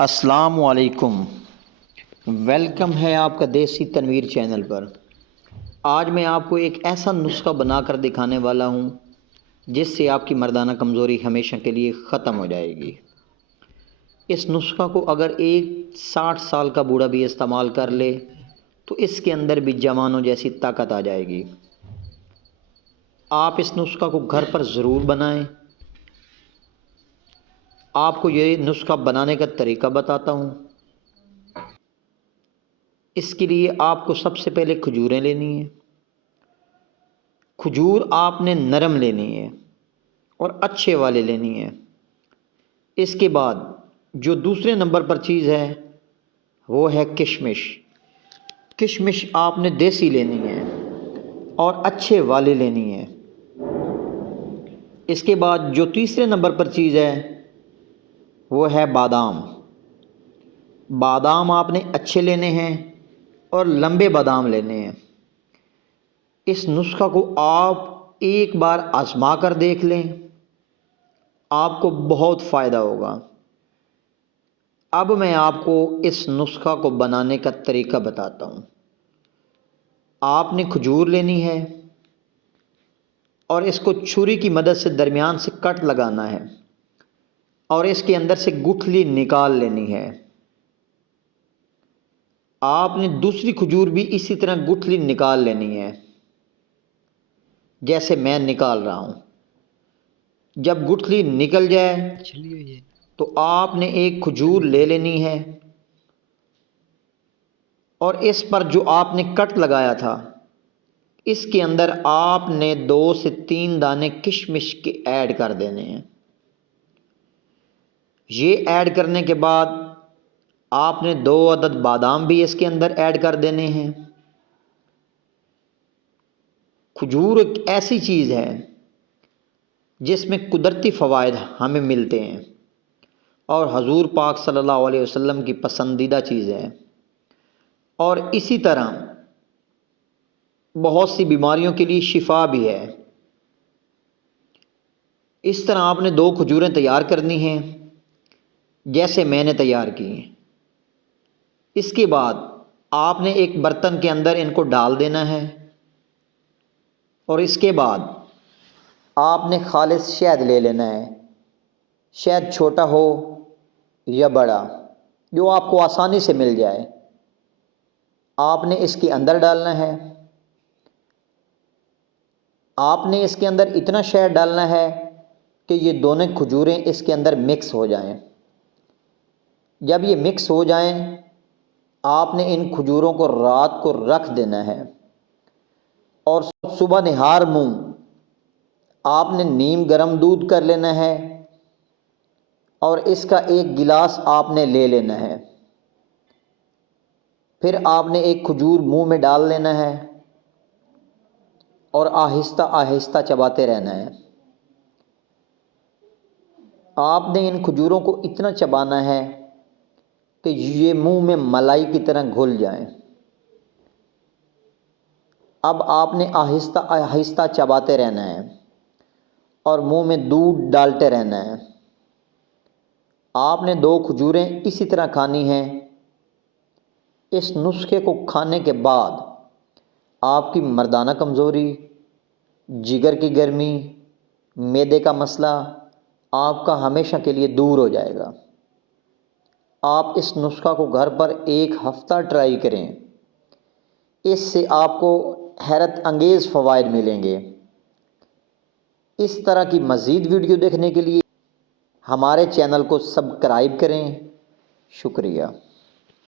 السلام علیکم، ویلکم ہے آپ کا دیسی تنویر چینل پر۔ آج میں آپ کو ایک ایسا نسخہ بنا کر دکھانے والا ہوں جس سے آپ کی مردانہ کمزوری ہمیشہ کے لیے ختم ہو جائے گی۔ اس نسخہ کو اگر ایک 60 سال کا بوڑھا بھی استعمال کر لے تو اس کے اندر بھی جوانوں جیسی طاقت آ جائے گی۔ آپ اس نسخہ کو گھر پر ضرور بنائیں۔ آپ کو یہ نسخہ بنانے کا طریقہ بتاتا ہوں۔ اس کے لیے آپ کو سب سے پہلے کھجوریں لینی ہیں۔ کھجور آپ نے نرم لینی ہے اور اچھے والے لینی ہے۔ اس کے بعد جو دوسرے نمبر پر چیز ہے وہ ہے کشمش۔ کشمش آپ نے دیسی لینی ہے اور اچھے والی لینی ہے۔ اس کے بعد جو تیسرے نمبر پر چیز ہے وہ ہے بادام۔ بادام آپ نے اچھے لینے ہیں اور لمبے بادام لینے ہیں۔ اس نسخہ کو آپ ایک بار آزما کر دیکھ لیں، آپ کو بہت فائدہ ہوگا۔ اب میں آپ کو اس نسخہ کو بنانے کا طریقہ بتاتا ہوں۔ آپ نے کھجور لینی ہے اور اس کو چھری کی مدد سے درمیان سے کٹ لگانا ہے اور اس کے اندر سے گٹھلی نکال لینی ہے۔ آپ نے دوسری کھجور بھی اسی طرح گٹھلی نکال لینی ہے جیسے میں نکال رہا ہوں۔ جب گٹھلی نکل جائے تو آپ نے ایک کھجور لے لینی ہے اور اس پر جو آپ نے کٹ لگایا تھا اس کے اندر آپ نے 2 سے 3 دانے کشمش کے ایڈ کر دینے ہیں۔ یہ ایڈ کرنے کے بعد آپ نے 2 عدد بادام بھی اس کے اندر ایڈ کر دینے ہیں۔ کھجور ایک ایسی چیز ہے جس میں قدرتی فوائد ہمیں ملتے ہیں اور حضور پاک صلی اللہ علیہ وسلم کی پسندیدہ چیز ہے، اور اسی طرح بہت سی بیماریوں کے لیے شفا بھی ہے۔ اس طرح آپ نے 2 کھجوریں تیار کرنی ہیں جیسے میں نے تیار کی ہیں۔ اس کے بعد آپ نے ایک برتن کے اندر ان کو ڈال دینا ہے اور اس کے بعد آپ نے خالص شہد لے لینا ہے۔ شہد چھوٹا ہو یا بڑا جو آپ کو آسانی سے مل جائے، آپ نے اس کے اندر ڈالنا ہے۔ آپ نے اس کے اندر اتنا شہد ڈالنا ہے کہ یہ دونوں کھجوریں اس کے اندر مکس ہو جائیں۔ جب یہ مکس ہو جائیں آپ نے ان کھجوروں کو رات کو رکھ دینا ہے اور صبح نہار منہ آپ نے نیم گرم دودھ کر لینا ہے اور اس کا 1 گلاس آپ نے لے لینا ہے۔ پھر آپ نے ایک کھجور منہ میں ڈال لینا ہے اور آہستہ آہستہ چباتے رہنا ہے۔ آپ نے ان کھجوروں کو اتنا چبانا ہے کہ یہ منہ میں ملائی کی طرح گھل جائیں۔ اب آپ نے آہستہ آہستہ چباتے رہنا ہے اور منہ میں دودھ ڈالتے رہنا ہے۔ آپ نے 2 کھجوریں اسی طرح کھانی ہیں۔ اس نسخے کو کھانے کے بعد آپ کی مردانہ کمزوری، جگر کی گرمی، معدے کا مسئلہ آپ کا ہمیشہ کے لیے دور ہو جائے گا۔ آپ اس نسخہ کو گھر پر 1 ہفتہ ٹرائی کریں، اس سے آپ کو حیرت انگیز فوائد ملیں گے۔ اس طرح کی مزید ویڈیو دیکھنے کے لیے ہمارے چینل کو سبسکرائب کریں۔ شکریہ۔